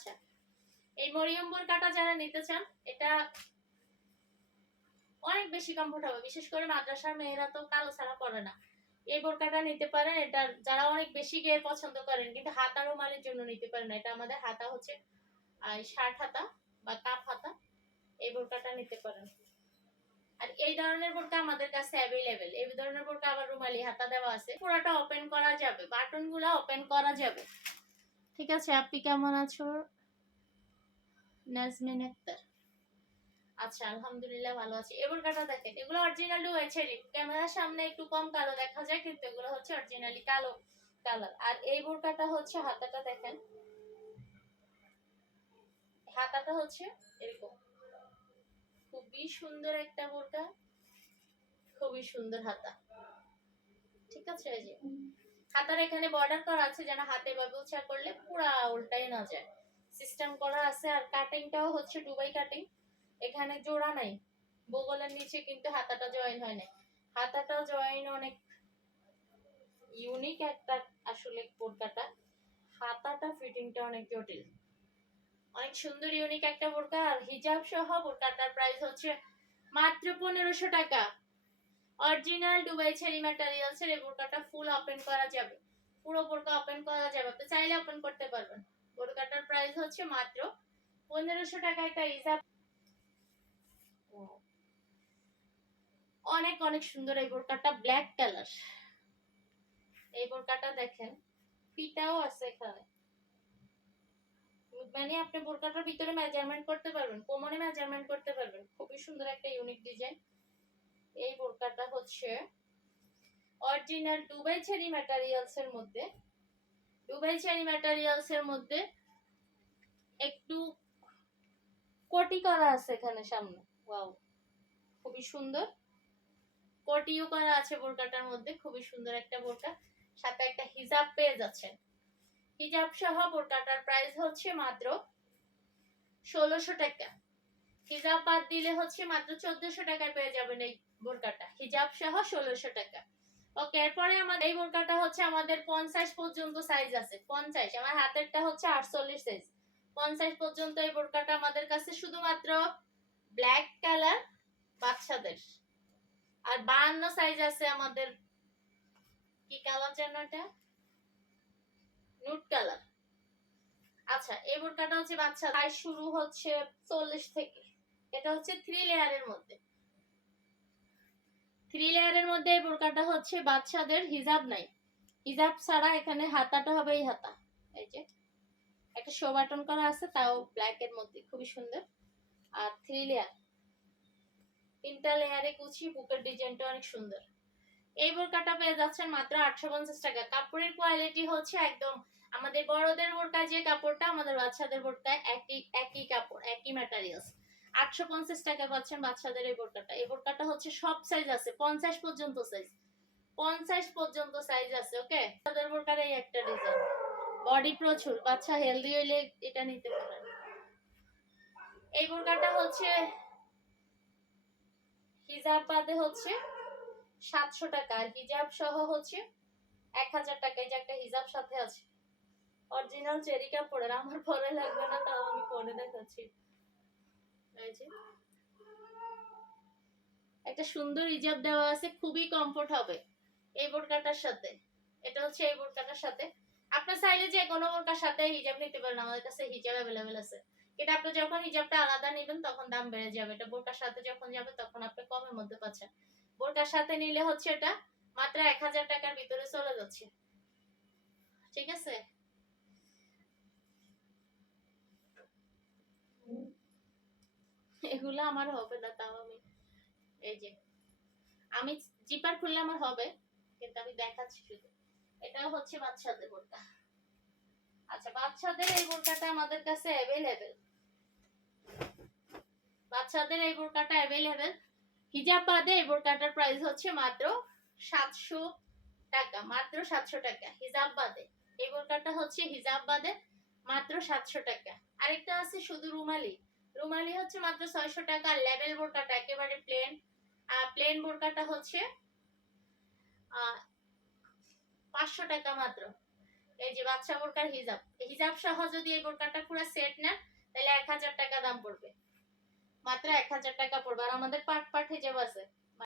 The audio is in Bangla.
আচ্ছা, এই মরিয়ম বোরকাটা যারা নিতে চান, এটা অনেক বেশি কমফোর্ট হবে, বিশেষ করে মাদ্রাসার মেয়েরা তো কালো ছাড়া পরে না। এই বোরকাটা নিতে পারেন, এটা যারা অনেক বেশি গের পছন্দ করেন কিন্তু হাতা রুমালের জন্য নিতে পারেন। এটা আমাদের হাতা হচ্ছে শার্ট হাতা বা কাপ হাতা, এই বোরকাটা নিতে পারেন। আর এই ধরনের বোরকা আমাদের কাছে অ্যাভেলেবেল। এই ধরনের বোরকা আবার রুমালি হাতা দেওয়া আছে, পুরোটা ওপেন করা যাবে, বাটনগুলো ওপেন করা যাবে। ঠিক আছে, আপনি কেমন আছো নাজমিন আক্তার? আচ্ছা, আলহামদুলিল্লাহ ভালো আছি। এই বোরকাটা দেখেন, এগুলো অরিজিনাল ডুয়াল চেরি, ক্যামেরার সামনে একটু কম কালো দেখা যায় কিন্তু এগুলো হচ্ছে অরিজিনালি কালো কালার। আর এই বোরকাটা হচ্ছে হাতাটা দেখেন, হাতাটা হচ্ছে এরকম, খুবই সুন্দর একটা বোরকা, খুবই সুন্দর হাতা। ঠিক আছে, এই যে হাতার এখানে বর্ডার করা আছে যেন হাতে ব্যবহার করলে পুরা উল্টাই না যায়, সিস্টেম করা আছে। আর কাটিংটাও হচ্ছে দুবাই কাটিং, এখানে জোড়া নাই, বগলের নিচে কিন্তু হাতাটা জয়েন হয় না, হাতাটা জয়েন অনেক ইউনিক একটা আসলে বোরকাটা, হাতাটা ফিটিংটা অনেক জটিল, অনেক সুন্দর ইউনিক একটা বোরকা। আর হিজাব সহ বোরকাটার প্রাইস হচ্ছে মাত্র 1500 টাকা। অরিজিনাল দুবাই চেরি ম্যাটেরিয়ালস এর এই বোরকাটা ফুল ওপেন করা যাবে, পুরো বোরকা ওপেন করা যাবে, আপনি চাইলে ওপেন করতে পারবেন। বোরকাটার প্রাইস হচ্ছে মাত্র 1500 টাকা। একটা হিজাব অনেক অনেক সুন্দর এই বোরকাটা, ব্ল্যাক কালার। এই বোরকাটা দেখেন, ফিতাও আছে এখানে, মানে আপনি বোরকাটার ভিতরে মেজারমেন্ট করতে পারবেন, কোমরে মেজারমেন্ট করতে পারবেন, খুবই সুন্দর একটা ইউনিক ডিজাইন। এই বোরকাটা হচ্ছে অরিজিনাল দুবাই চেরি ম্যাটেরিয়ালস এর মধ্যে, দুবাই চেরি ম্যাটেরিয়ালস এর মধ্যে একটু কোটি করা আছে এখানে সামনে, ওয়াও খুবই সুন্দর, কোটিও করা আছে বোরকাটার মধ্যে, খুবই সুন্দর একটা বোরকা। সাথে একটা হিজাব পেয়ে যাচ্ছেন, হিজাব সহ বোরকাটার প্রাইস হচ্ছে মাত্র 1600 টাকা। হিজাব বাদ দিলে হচ্ছে মাত্র 1400 টাকায় পেয়ে যাবেন এই বোরকাটা, হিজাব সহ 1600 টাকা। ওকে, এরপরে আমাদের এই বোরকাটা হচ্ছে আমাদের 50 পর্যন্ত সাইজ আছে, 50, আমার হাতেরটা হচ্ছে 48 সাইজ, 50 পর্যন্ত এই বোরকাটা আমাদের কাছে, শুধুমাত্র ব্ল্যাক কালার বাচ্চাদের। আর 52 সাইজ আছে আমাদের, কি কালার যেন এটা, নুট কালার। আচ্ছা, এই বোরকাটা হচ্ছে বাচ্চা, সাইজ শুরু হচ্ছে 40 থেকে, এটা হচ্ছে 3 লেয়ারের মধ্যে, 3 লেয়ারের মধ্যে এই বোরকাটা হচ্ছে বাচ্চাদের, হিজাব নাই, হিজাব ছাড়া এখানে হাতাটা হবে এই হাতা, এই যে একটা শো বাটন করা আছে, তাও ব্ল্যাক এর মধ্যে, খুবই সুন্দর। আর 3 লেয়ার, 3টা লেয়ারে কুচি, বুকের ডিজাইনটা অনেক সুন্দর। এই বোরকাটা পেয়ে যাচ্ছেন মাত্র 850 টাকা। কাপড়ের কোয়ালিটি হচ্ছে একদম আমাদের বড়দের বোরকা যে কাপড়টা, আমাদের বাচ্চাদের বোরকায় একই একই কাপড়, একই ম্যাটেরিয়ালস। 850 টাকা পাচ্ছেন বাচ্চাদের এই বোরকাটা। এই বোরকাটা হচ্ছে সব সাইজ আছে, 50 পর্যন্ত সাইজ, 50 পর্যন্ত সাইজ আছে। ওকে, বাচ্চাদের বোরকার এই একটা ডিজাইন, বডি প্রচুর, বাচ্চা হেলদি হইলে এটা নিতে পারেন। এই বোরকাটা হচ্ছে হিজাব বাদে হচ্ছে 700 টাকা, আর হিজাব সহ হচ্ছে 1000 টাকা। এই যে একটা হিজাব সাথে আছে, অরিজিনাল চেরি কাপড়ের, আমার পরে লাগবে না, তাও আমি পরে দেখাচ্ছি। এই যে একটা সুন্দর হিজাব দেওয়া আছে, খুবই কমফোর্ট হবে এই বোরকাটার সাথে। এটা হচ্ছে এই বোরকাটার সাথে, আপনি চাইলে যে কোনো বোরকার সাথে হিজাব নিতে পারেন, আমাদের কাছে হিজাব अवेलेबल আছে। এটা আপনি যখন হিজাবটা আলাদা নেবেন তখন দাম বেড়ে যাবে, এটা বোরকার সাথে যখন যাবে তখন আপনি কমের মধ্যে পাচ্ছেন। বোরকার সাথে নিলে হচ্ছে এটা মাত্র 1000 টাকার ভিতরে চলে যাচ্ছে। ঠিক আছে, এগুলো আমার হবে না, তাও আমি এই যে আমি জিপার খুললে আমার হবে, কিন্তু আমি দেখাচ্ছি শুধু। এটা হচ্ছে বাচ্চাদের বোরকা। আচ্ছা, বাচ্চাদের এই বোরকাটা আমাদের কাছে अवेलेबल, বাচ্চাদের এই বোরকাটা अवेलेबल। হিজাব বাদে এই বোরকাটার প্রাইস হচ্ছে মাত্র 700 টাকা, মাত্র 700 টাকা হিজাব বাদে। এই বোরকাটা হচ্ছে হিজাব বাদে মাত্র 700 টাকা। আরেকটা আছে শুধু রুমালি, রুমালি হচ্ছে মাত্র 600 টাকা। লেভেল বোরকাটা একেবারে প্লেন, প্লেন বোরকাটা হচ্ছে 500 টাকা মাত্র। এই যে বাচ্চা বোরকার হিজাব, হিজাব সহ যদি এই বোরকাটা পুরো সেট নেন তাহলে 1000 টাকা দাম পড়বে, মাত্র 1000 টাকা পড়বে। আর আমাদের পার্ট পার্ট হিজাব আছে,